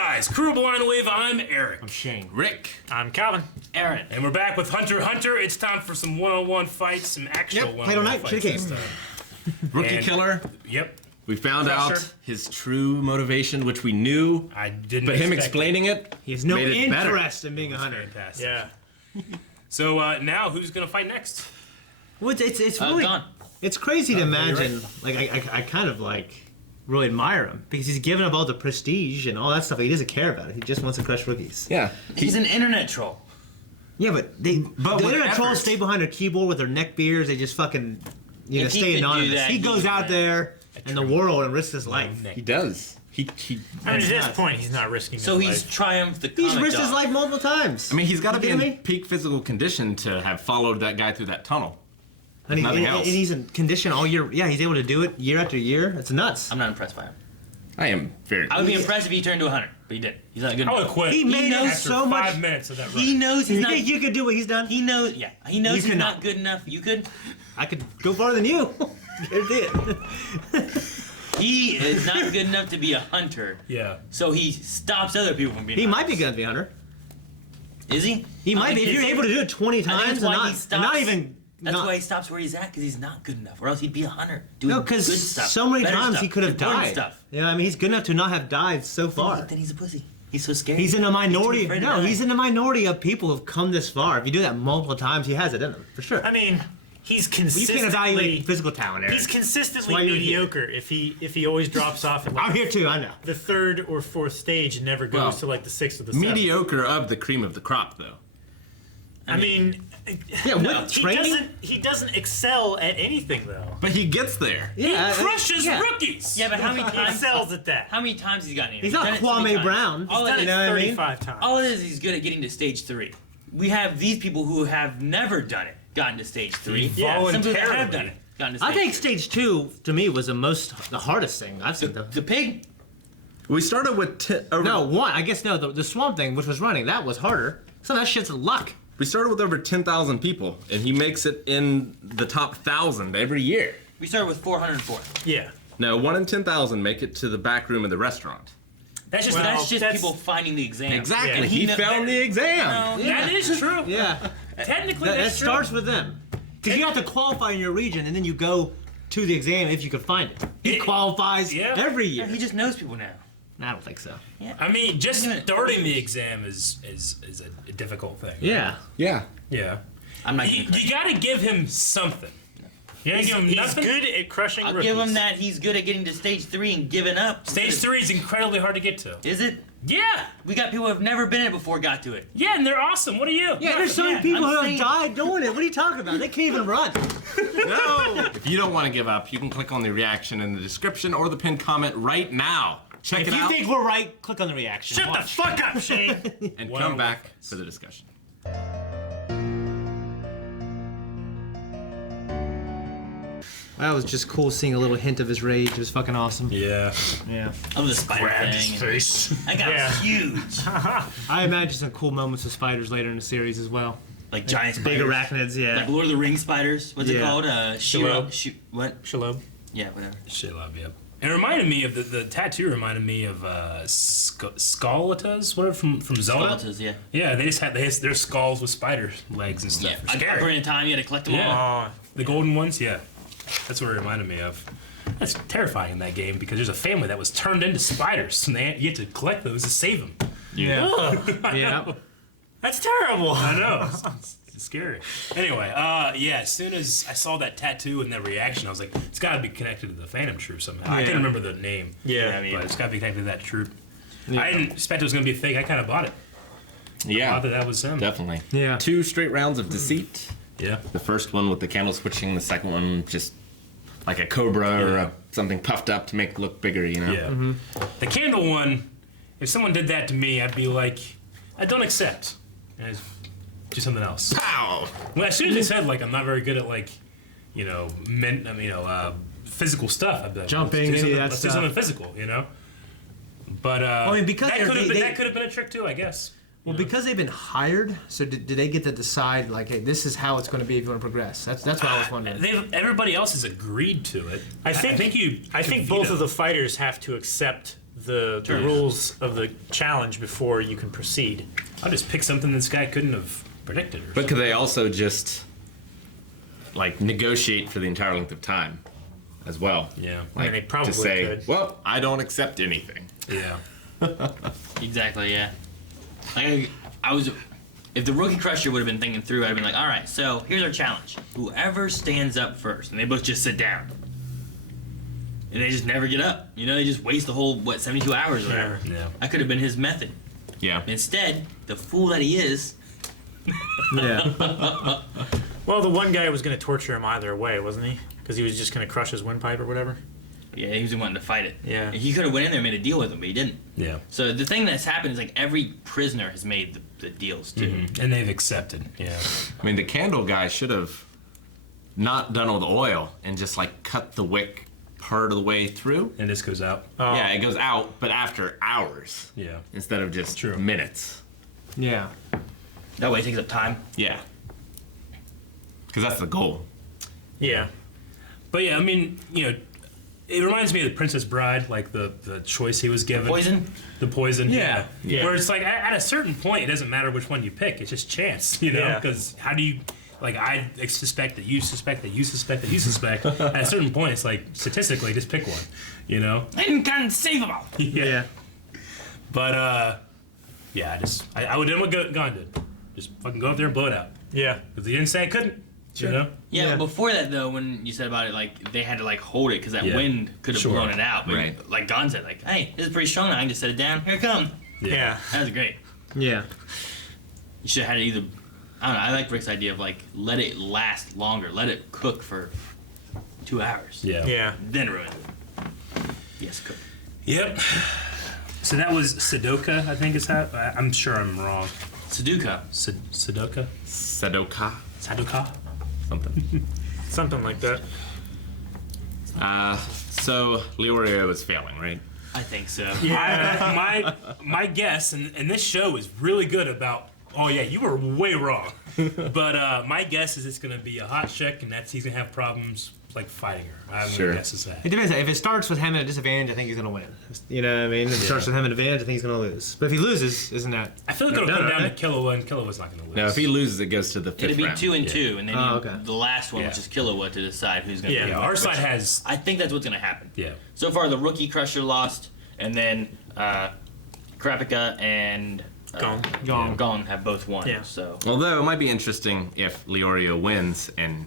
guys, Kuro Blind Wave, I'm Eric. I'm Shane. Rick. I'm Calvin. Aaron. And we're back with Hunter x Hunter. It's time for some one-on-one fights, some actual one-on-one played all night, fights should've this came. time. Rookie And- killer. Yep. We found Crusher. out his true motivation, which we knew, I didn't but him expect explaining it, He has no made it better. interest in being a hunter. Fantastic. Yeah. So now, who's going to fight next? Well, it's really Gone. it's crazy to you're imagine. Like I kind of like really admire him because he's given up all the prestige and all that stuff. He doesn't care about it. He just wants to crush rookies. Yeah. He's an internet troll. Yeah, but the with internet trolls effort. stay behind their keyboard with their neck beards. They just fucking If he stay could do anonymous. that, He he'd goes be out right. there in the world and risks his life. He does. He I mean, at this nuts. point, he's not risking So his he's life. triumphed the He's comic risked his dog. life multiple times. I mean, he's got to You be kidding in me? peak physical condition to have followed that guy through that tunnel. And, nothing else. and he's in condition all year. Yeah, he's able to do it year after year. It's nuts. I'm not impressed by him. I am very. I would be impressed if he turned to a hunter, but he didn't. He's not good I would enough. quit. He made knows after so much. 5 minutes of that run. He knows he's You not. think you could do what he's done? He knows. Yeah, he knows You he's could not not. good enough. You could. I could go farther than you. Guarantee it. He is not good enough to be a hunter. Yeah. So he stops other people from being. He might hunters. be good to be a hunter. Is he? He might be. If you're able to do it 20 I think times that's and why not, he stops. not even. That's not, why he stops where he's at, because he's not good enough. Or else he'd be a hunter doing No, good because stuff. so many better times stuff, he could have important died. Stuff. Yeah, I mean, he's good enough to not have died so far. Then he's a pussy. He's so scared. He's in a minority. He's too afraid to No, die. he's in the minority of people who've come this far. If you do that multiple times, he has it in him for sure. I mean, he's You can't consistently. evaluate physical talent, Eric. He's consistently why you're here. mediocre. If he always drops off at I'm like here too. I know. the third or fourth stage and never goes Well, to like the sixth or the seventh. mediocre of the cream of the crop, though. I mean, Yeah, No, with he training. doesn't excel at anything though. But he gets there. Yeah, He crushes yeah. rookies. Yeah, but how many He times? excels at that. How many times he's gotten here? He's not done it so many Kwame times. Brown. All He's it done is, it know what I mean? 35 times. all it is, he's good at getting to stage 3. We have these people who have never done it, gotten to stage 3. Yeah, some people that have voluntarily. done it, gotten to stage I think stage 2 to me was the hardest thing I've seen. the pig. We started with No, one. I guess no. The swamp thing, which was running, that was harder. Some of that shit's luck. We started with over 10,000 people, and he makes it in the top 1,000 every year. We started with 404. Yeah. No, 1 in 10,000 make it to the back room of the restaurant. That's just Well, That's just that's- people finding the exam. Exactly. Yeah. He He kn- found the exam. No, that is true. Yeah. Technically, That that's true. starts with them. Because you have to qualify in your region, and then you go to the exam if you can find it. He It- qualifies yeah. every Yeah, year. he just knows people now. I don't think so. I mean, just Isn't it- starting the exam is a difficult thing. Yeah. Yeah. Yeah. I'm not You, gonna you gotta give him something. You gotta give him He's nothing. good at crushing I'll rookies. give him that. He's good at getting to stage 3 and giving up. Stage 3 is incredibly hard to get to. Is it? Yeah. We got people who have never been in it before got to it. Yeah, and they're awesome. What are you? Yeah, there's so many Yeah, people I'm who have saying- died doing it. What are you talking about? They can't even run. No. If you don't want to give up, you can click on the reaction in the description or the pinned comment right now. Check If it you out think we're right, click on the reaction. Shut the Watch. fuck up, Shane. and One come on back one. for the discussion. That was just cool seeing a little hint of his rage. It was fucking awesome. Yeah. Yeah. Of the spider thing. face. That guy Yeah. was huge. I imagine some cool moments with spiders later in the series as well. Like giant Big spiders. arachnids, yeah. Like Lord of the Rings spiders. What's it Yeah. called? Shiro. Shalom. What? Shalom. Yeah, whatever. Shit, love, yep. It reminded me of the tattoo. Reminded me of Scalatas, whatever from Zelda. Skeletons, yeah. Yeah, they just had their skulls with spider legs and stuff. Yeah. Scary. Upper in time, you had to collect them all. Yeah. The golden ones, yeah. That's what it reminded me of. That's terrifying in that game because there's a family that was turned into spiders, and you had to collect those to save them. Yeah. Yeah. That's terrible. I know. It's scary. Anyway, yeah, as soon as I saw that tattoo and that reaction, I was like, it's got to be connected to the Phantom Troop somehow. I Yeah. couldn't remember the name. Yeah. But it's got to be connected to that troop. I didn't expect it was going to be fake. I kind of bought it. I Yeah, thought that was him. definitely. Yeah. 2 straight rounds of deceit. Yeah. The first one with the candle switching, the second one just like a cobra or Yeah. something puffed up to make it look bigger, you know? Yeah. The candle one, if someone did that to me, I'd be like, I don't accept. And I'd do something else. Pow! Well, as soon as they said, like, I'm not very good at, like, physical stuff, I'd be like, Jumping, let's do any something, of that let's do stuff. something physical, you know? But, I mean, because that they're- could have they- been a trick too, I guess. Well, because they've been hired, so did they get to decide, like, hey, this is how it's going to be if you want to progress? That's what I was wondering. Everybody else has agreed to it. I think you. I think could both veto. of the fighters have to accept the Turns. rules of the challenge before you can proceed. I'll just pick something this guy couldn't have predicted. Or But something. could they also just like negotiate for the entire length of time as well? Yeah. I mean, they probably to say, could. well, I don't accept anything. Yeah. Exactly, yeah. Like, if the Rookie Crusher would have been thinking through, I'd have been like, all right, so here's our challenge. Whoever stands up first, and they both just sit down. And they just never get up. You know, they just waste the whole, 72 hours or whatever. Yeah. That could have been his method. Yeah. Instead, the fool that he is, Yeah. Well, the one guy was going to torture him either way, wasn't he? Because he was just going to crush his windpipe or whatever. yeah, he was wanting to fight it. Yeah. He could have went in there and made a deal with him, but he didn't. Yeah. So the thing that's happened is like every prisoner has made the deals too. Mhm. And they've accepted. Yeah. I mean, the candle guy should have not done all the oil and just like cut the wick part of the way through. And this goes out. Oh. Yeah, it goes out, but after hours Yeah. instead of just True. minutes. Yeah. That way it takes up time. Yeah. Because that's the goal. Yeah. But yeah, I mean, it reminds me of the Princess Bride, like the choice he was given. Poison? The poison. Yeah. Yeah. Where it's like at a certain point, it doesn't matter which one you pick. It's just chance, Yeah. Because how do you, like, I suspect that you suspect that you suspect that you suspect. At a certain point, it's like statistically, just pick one. Inconceivable! Yeah. But yeah, I would have done what Gon did. Just fucking go up there and blow it out. Yeah. Because he didn't say I couldn't. You know. Yeah, Yeah. but before that though, when you said about it, like they had to like hold it because that Yeah. wind could have Sure. blown it out. But Right. like Gon said, like, hey, this is pretty strong. Now I can just set it down. Here it comes. Yeah. That was great. Yeah. You should have had it either. I don't know. I like Rick's idea of like let it last longer, let it cook for 2 hours. Yeah. Yeah. Then ruin it. Yes, cook. Yep. So that was Sudoka, I think is how. I'm sure I'm wrong. Sudoku. Sudoka? Sadoka. Sadoka? Something. Something like that. So Leorio was failing, right? I think so. My guess, and this show is really good about. Oh yeah, you were way wrong. But my guess is it's gonna be a hot chick, and he's gonna have problems like fighting her. I have Sure. no guesses that. It depends. If it starts with him at a disadvantage, I think he's gonna win. You know what I mean? If it starts with him at an advantage, I think he's gonna lose. But if he loses, isn't that? I feel like it'll No, come no, down no. to Killua, and Killua's not gonna lose. No, if he loses, it goes to the fifth It'd be round. 2 and Yeah. 2, and then Oh, okay. the last one, Yeah. which is Killua, to decide who's gonna. Yeah. be Yeah, our side has. I think that's what's gonna happen. Yeah. So far, the Rookie Crusher lost, and then Kurapika and Gong. Gong have both won. Yeah. So Although it might be interesting if Leorio wins and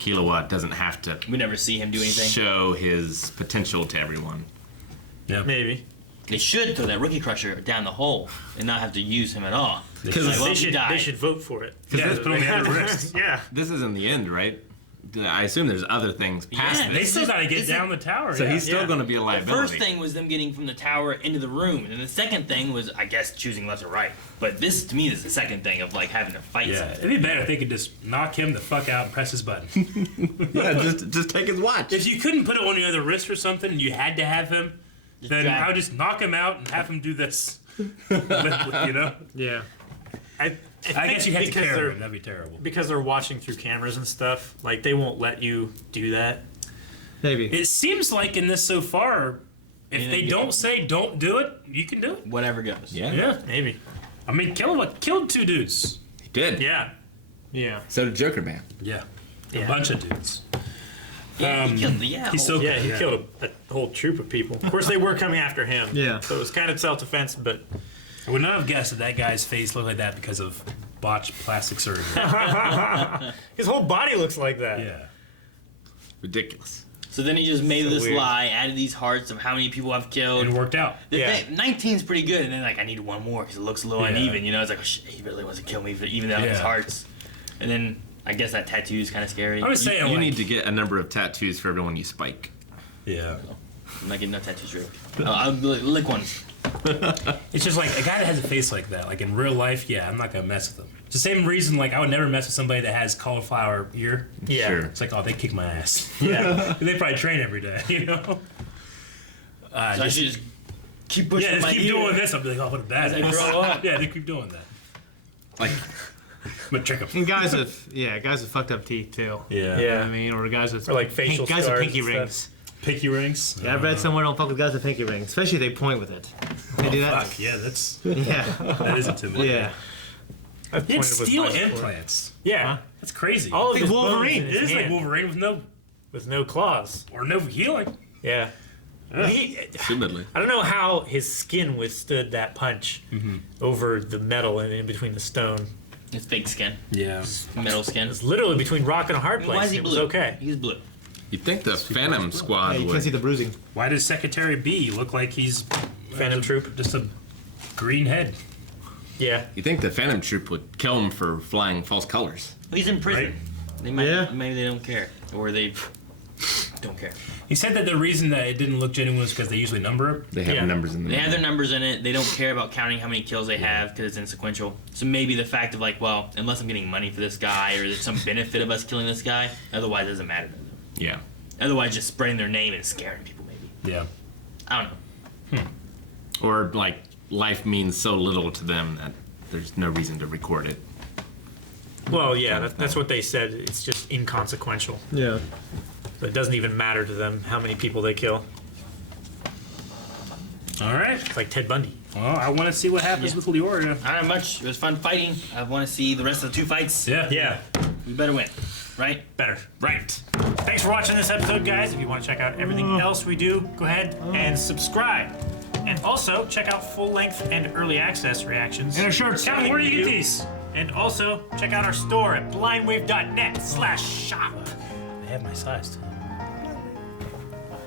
Killua doesn't have to we never see him do anything. show his potential to everyone. Yeah. Maybe. They should throw that Rookie Crusher down the hole and not have to use him at all. Because Like, well, They he should, died. they should vote for it. Yeah, let's put on the other wrist. Yeah. this isn't the end, right? I assume there's other things past Yeah, They this. still gotta get This down the tower. So yeah. he's still Yeah. going to be a The liability. first thing was them getting from the tower into the room, and then the second thing was, I guess, choosing left or right. But this, to me, is the second thing of like having to fight Yeah, something. it'd be better if they could just knock him the fuck out and press his button. Yeah, just take his watch. If you couldn't put it on the other wrist or something, and you had to have him, then grab- I would just knock him out and have him do this. You know? Yeah. I I guess you have to because carry they're him. That'd be terrible. because they're watching through cameras and stuff. Like they won't let you do that. Maybe. It seems like in this so far, if Yeah, they yeah. don't say don't do it, you can do it. Whatever goes. Yeah, Yeah. Maybe. I mean, Killua killed 2 dudes. he did. Yeah. Yeah. So did Joker Man. Yeah. Yeah. A bunch of dudes. Yeah, he killed the He's so Yeah, he good. killed a whole troop of people. Of course, they were coming after him. Yeah. So it was kind of self-defense, but I would not have guessed that guy's face looked like that because of botched plastic surgery. his whole body looks like that. Yeah. Ridiculous. So then he just made So this weird. lie, added these hearts of how many people I've killed. And it worked out. The Yeah. thing, 19's pretty good, and then like I need one more because it looks a little Yeah. uneven. You know, it's like oh, shit, he really wants to kill me for even out his Yeah. hearts. And then I guess that tattoo is kind of scary. I was saying, You like, need to get a number of tattoos for everyone you spike. yeah. I'm not getting no tattoos, Rick. I'll lick ones. It's just like a guy that has a face like that. Like in real life, yeah, I'm not gonna mess with him. It's the same reason, like I would never mess with somebody that has cauliflower ear. Yeah. Sure. It's like, oh, they kick my ass. Yeah. They probably train every day, you know. So I should just keep pushing yeah, just my keep ear. doing this. I'll be like, oh, what a badass. As I grow up. Yeah, they keep doing that. Like, But trick 'em. And guys with guys with fucked up teeth too. Yeah. You know Yeah. what I mean, or guys with Or, like, facial guys with scars pinky and stuff. rings. Pinky rings. Yeah, I've read somewhere don't fuck with guys with pinky rings, especially if they point with it. They do that. Fuck, yeah, that's Yeah. that is intimidating. Yeah. I've He had pointed with steel my sword. implants. Yeah. That's crazy. All of Like his Wolverine. bones in It his is like hand Wolverine with no claws. or no healing. Yeah. He, Assumedly. I don't know how his skin withstood that punch over the metal and in between the stone. It's fake skin, Yeah. metal skin. It's literally between rock and a hard place. Why is he and blue? it was okay. He's blue. You'd think the Phantom Yeah, Squad you can't see would. the bruising. Why does Secretary B look like he's Phantom Troop. just a green head? Yeah. You'd think the Phantom Troop would kill him for flying false colors. He's in prison. Right. They might, Yeah. maybe they don't care, or they don't care. He said that the reason that it didn't look genuine was because they usually number it. They have Yeah. numbers in They them. have their numbers in it. They don't care about counting how many kills they have because it's insequential. So maybe the fact of like, well, unless I'm getting money for this guy or there's some benefit of us killing this guy, otherwise it doesn't matter to them. Yeah. Otherwise, just spreading their name and scaring people. Maybe Yeah. I don't know. Or like life means so little to them that there's no reason to record it. Well, yeah, that's what they said. It's just inconsequential. Yeah. So it doesn't even matter to them how many people they kill. All right. It's like Ted Bundy. Well, I want to see what happens Yeah. with Leoria. Not that much. It was fun fighting. I want to see the rest of the 2 fights. Yeah. Yeah. We better win, right? Better. Right. Thanks for watching this episode, guys. If you want to check out everything else we do, go ahead and subscribe. And also, check out full-length and early access reactions. And our shirts. Kevin, where do you get these? And also, check out our store at blindwave.net/shop. They have my size too.